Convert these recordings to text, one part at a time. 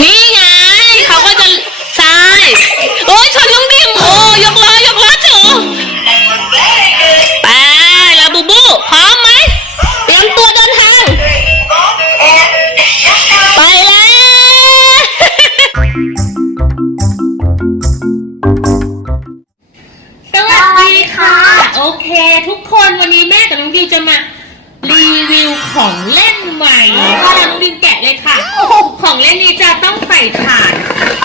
นี่ ส่ถ่าน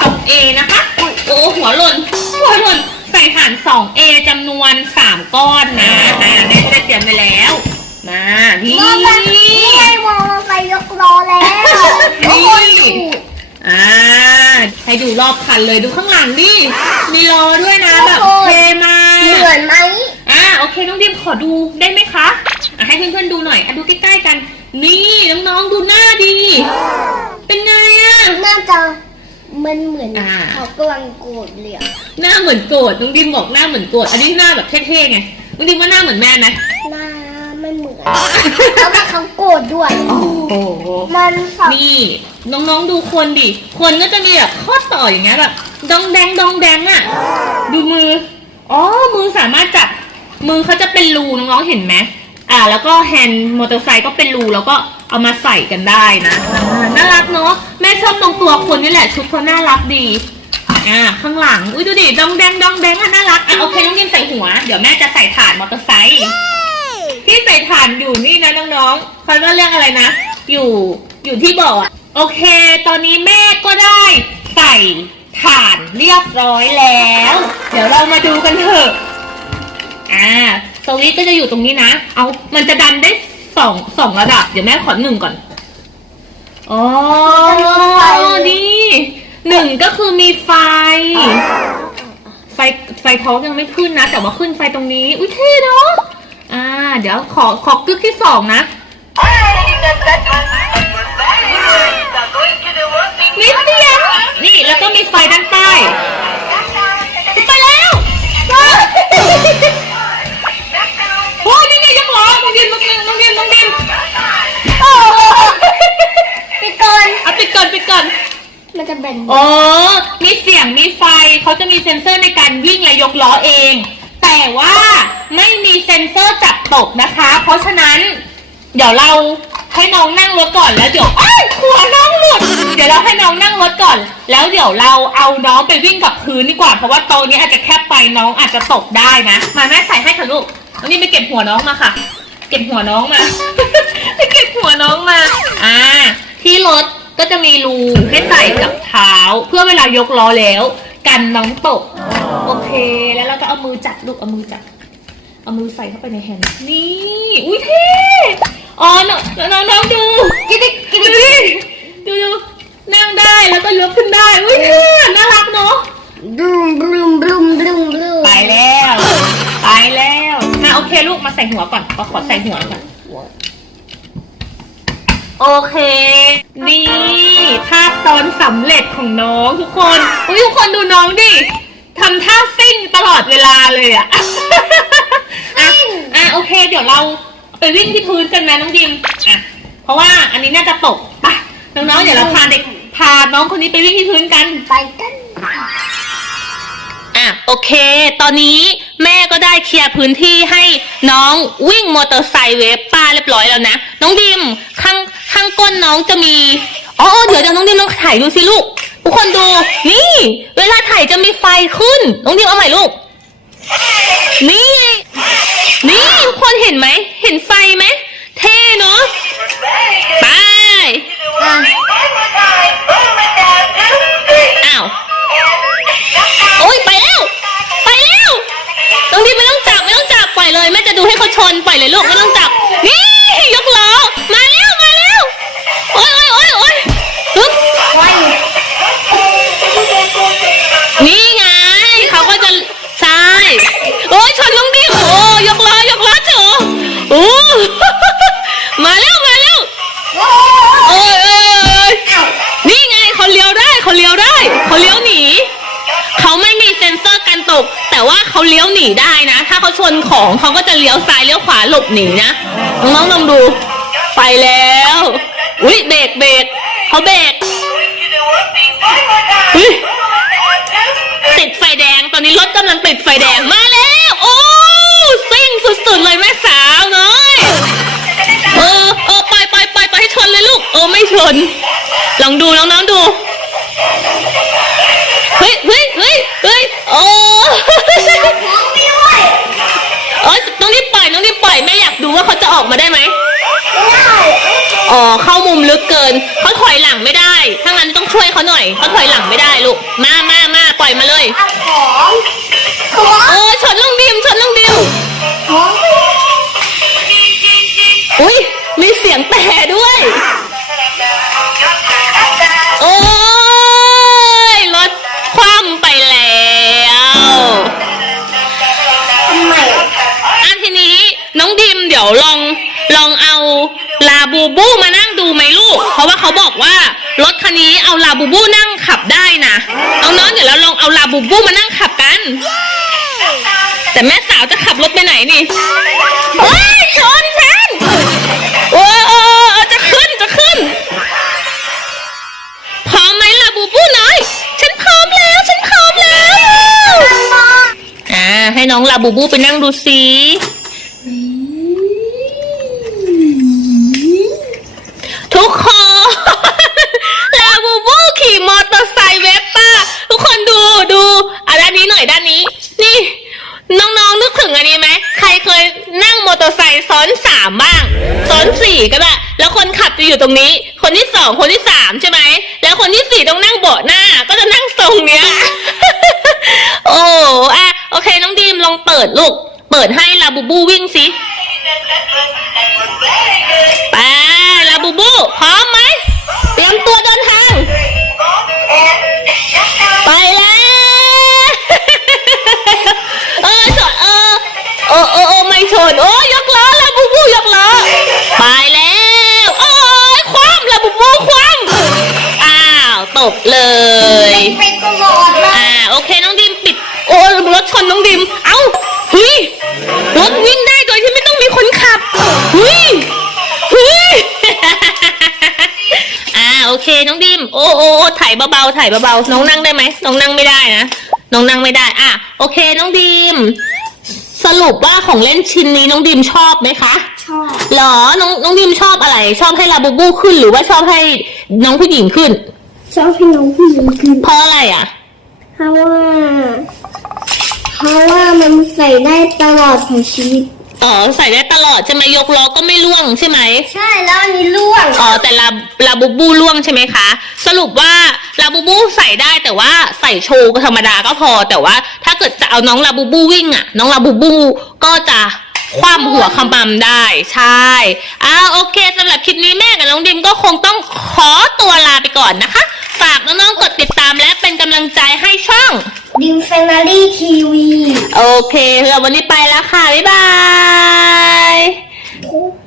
2A นะคะโอ้หัวหล่นหัวหล่นใส่ถ่าน 2A จำนวน 3 ก้อนนะอ่าแม่จะเตรียมไปแล้ว มานี่มอเตอร์นี่ไงมอเตอร์ไซค์ยกล้อแล้วทุกคนดูอ่าให้ดูรอบคันเลยดูข้างหลังดิมีล้อด้วยนะแบบเท่มากเหมือนไหมอ่าโอเคน้องดิมขอดูได้ไหมคะอะให้เพื่อนๆดูหน่อยอะดูใกล้ๆกัน นี่น้องๆดูหน้าดี เป็นไงอะน่าจะมันเหมือนอ่า เขากำลังโกรธเลยอะหน้าเหมือนโกรธน้องดิมบอกหน้าเหมือนโกรธอันนี้หน้าแบบเท่ๆไงน้องดิมว่าหน้าเหมือนแม่ไหมหน้าไม่เหมือนแล้วมันเขาโกรธด้วย โอ้โห มันสับนี่น้องๆดูคนดิ คนก็จะมีแบบข้อต่ออย่างเงี้ยแบบดองแดงดองแดงอะ ดูมือ อ๋อ มือสามารถจับ มือเขาจะเป็นรูน้องๆเห็นไหม อ่าแล้วก็แฮนด์มอเตอร์ไซค์ก็เป็นรูแล้วก็เอามาใส่กันได้นะน่ารักเนาะแม่ชอบตรงตัวคนนี่แหละชุดเขาน่ารักดีอ่าข้างหลังอุ้ยดูดิดองแดงดองแดงอะน่ารักอะโอเคน้องยิมใส่หัวเดี๋ยวแม่จะใส่ถ่านมอเตอร์ไซค์ที่ใส่ถ่านอยู่นี่นะน้องๆเขาก็เรียกอะไรนะ อยู่อยู่ที่บ่อะโอเค ตอนนี้แม่ก็ได้ใส่ถ่านเรียบร้อยแล้ว เดี๋ยวเรามาดูกันเถอะอ่า สวิตช์ก็จะอยู่ตรงนี้นะ เอา มันจะดันได้สองสองระดับ เดี๋ยวแม่ขอหนึ่งก่อน อ๋อ นี่หนึ่งก็คือมีไฟ ไฟ ไฟท้องยังไม่ขึ้นนะ แต่ว่าขึ้นไฟตรงนี้ อุ้ยเท่เนาะ อ่า เดี๋ยวขอขอกึกที่สองนะ นิดเดียว นี่แล้วก็มีไฟด้านใต้ ไปแล้ว มันจะเป็นอ๋อ มีเสียง มีไฟ เขาจะมีเซ็นเซอร์ในการวิ่งและยกล้อเอง แต่ว่าไม่มีเซ็นเซอร์จับตกนะคะ เพราะฉะนั้น เดี๋ยวเราให้น้องนั่งรถก่อนแล้วเดี๋ยวอ้ายหัวน้องหลุด เดี๋ยวเราให้น้องนั่งรถก่อน แล้วเดี๋ยวเราเอาน้องไปวิ่งกับพื้นดีกว่า เพราะว่าโตะนี้อาจจะแคบไปน้องอาจจะตกได้นะ มาแม่ใส่ให้ค่ะลูกวันนี้ไปเก็บหัวน้องมาค่ะ เก็บหัวน้องมา ไปเก็บหัวน้องมา อ่า ที่รถ ก็จะมีรูให้ใส่กับเท้า เพื่อเวลายกล้อแล้ว กันน้องตก โอเค แล้วเราก็เอามือจับลูกเอามือจับ เอามือใส่เข้าไปในแฮนด์นี่ อุ้ยเท่อ๋อน้องน้องน้องดูกิดิกกิดิกดิดูดูนั่งได้แล้วก็ยกขึ้นได้ อุ้ยเท่น่ารักเนาะบลูมบลูมบลูมบลูมบลูมไปแล้ว ไปแล้วอะโอเคลูกมาใส่หัวก่อนขอขอใส่หัวก่อน โอเค นี่ภาพตอนสำเร็จของน้องทุกคนอุ้ยทุกคนดูน้องดิทำท่าซิ่งตลอดเวลาเลยอะอะอะโอเค เดี๋ยวเราไปวิ่งที่พื้นกันนะน้องดิมอะเพราะว่าอันนี้น่าจะตกไปน้องๆเดี๋ยวเราพาเด็กพาน้องคนนี้ไปวิ่งที่พื้นกันไปกันอะโอเค ตอนนี้แม่ก็ได้เคลียร์พื้นที่ให้น้องวิ่งมอเตอร์ไซค์เวฟป้าเรียบร้อยแล้วนะ น้องดิมข้างข้างก้นน้ องจะมีอ๋อเดี๋ยวเดี๋ยวน้องดิมลองถ่ายดูสิลูก ทุกคนดู นี่ เวลาถ่ายจะมีไฟขึ้น น้องดิมเอาใหม่ลูก นี่ไงนี่ทุกคนเห็นไหม เห็นไฟไหม เท่เนาะไป เขาเลี้ยวหนีได้นะ ถ้าเขาชนของเขาก็จะเลี้ยวซ้ายเลี้ยวขวาหลบหนีนะน้องๆลองดู ไปแล้ว อุ้ยเบรกเบรกเขาเบรกเฮ้ยติดไฟแดงตอนนี้รถกำลังติดไฟแดงมาแล้ว โอ้ซิ่งสุดๆเลยแม่สาวน้อยเออเออไปไปไปไปให้ชนเลยลูกเออไม่ชน ลองดูน้องๆดู เขาหน่อยเขาถอยหลังไม่ได้ลูก มามามาปล่อยมาเลย เอาของของเออชนน้องดิมชนน้องดิมของ อุ้ยมีเสียงแต่ด้วย บูบูมานั่งขับกัน แต่แม่สาวจะขับรถไปไหนนี่เฮ้ยชนฉันโอ้เออเออจะขึ้นจะขึ้น พร้อมไหมลาบูบูน้อย ฉันพร้อมแล้วฉันพร้อมแล้ว อ่าให้น้องลาบูบูไปนั่งดูสิทุกคน ลาบูบูขี่มอเตอร์ไซค์เวฟป้า ทุกคนดูดูอะด้านนี้หน่อยด้านนี้ นี่ น้องๆนึกถึงอันนี้ไหม ใครเคยนั่งมอเตอร์ไซ้อนสามบ้าง ซ้อนสี่ก็ได้ แล้วคนขับจะอยู่ตรงนี้ คนที่สองคนที่สามใช่ไหม แล้วคนที่สี่ต้องนั่งเบาะหน้า ก็จะนั่งทรงเนี้ย โอ้อะโอเค น้องดีมลองเปิดลูก เปิดให้ลาบูบูวิ่งสิไปลาบูบู พร้อมไหมเตรียมตัวเดิน ตกเลยไปตลอดเลยอ่าโอเคน้องดิมปิด โอ้รถชนน้องดิม เอ้าเฮ้ยรถวิ่งได้โดยที่ไม่ต้องมีคนขับเฮ้ยเฮ้ย อ่าโอเคน้องดิม โอ้โอ้โอ้ถ่ายเบาๆถ่ายเบาๆน้องนั่งได้ไหมน้องนั่งไม่ได้นะน้องนั่งไม่ได้อะโอเคน้องดิม สรุปว่าของเล่นชิ้นนี้น้องดิมชอบไหมคะ ชอบหรอ น้องน้องดิมชอบอะไร ชอบให้ลาบูบูขึ้นหรือว่าชอบให้น้องผู้หญิงขึ้น ชอบให้น้องผู้หญิงขึ้นเพราะอะไรอะ เพราะว่า เพราะว่ามันใส่ได้ตลอดของชีวิต อ๋อใส่ได้ตลอดใช่ไหมยกล้อก็ไม่ร่วงใช่ไหม ใช่แล้วอันนี้ล่วงอ๋อแต่ลาลาบูบูร่วงใช่ไหมคะ สรุปว่าลาบูบูใส่ได้แต่ว่าใส่โชว์ธรรมดาก็พอ แต่ว่าถ้าเกิดจะเอาน้องลาบูบูวิ่งอะ น้องลาบูบูก็จะ คว่ำหัวขมำได้ ใช่อ้าวโอเคสำหรับคลิปนี้แม่กับน้องดิมก็คงต้องขอตัวลาไปก่อนนะคะ ฝากน้องๆกดติดตามและเป็นกำลังใจให้ช่อง ดิมแฟมิลี่ทีวีโอเคสำหรับวันนี้ไปแล้วค่ะ บ๊ายบาย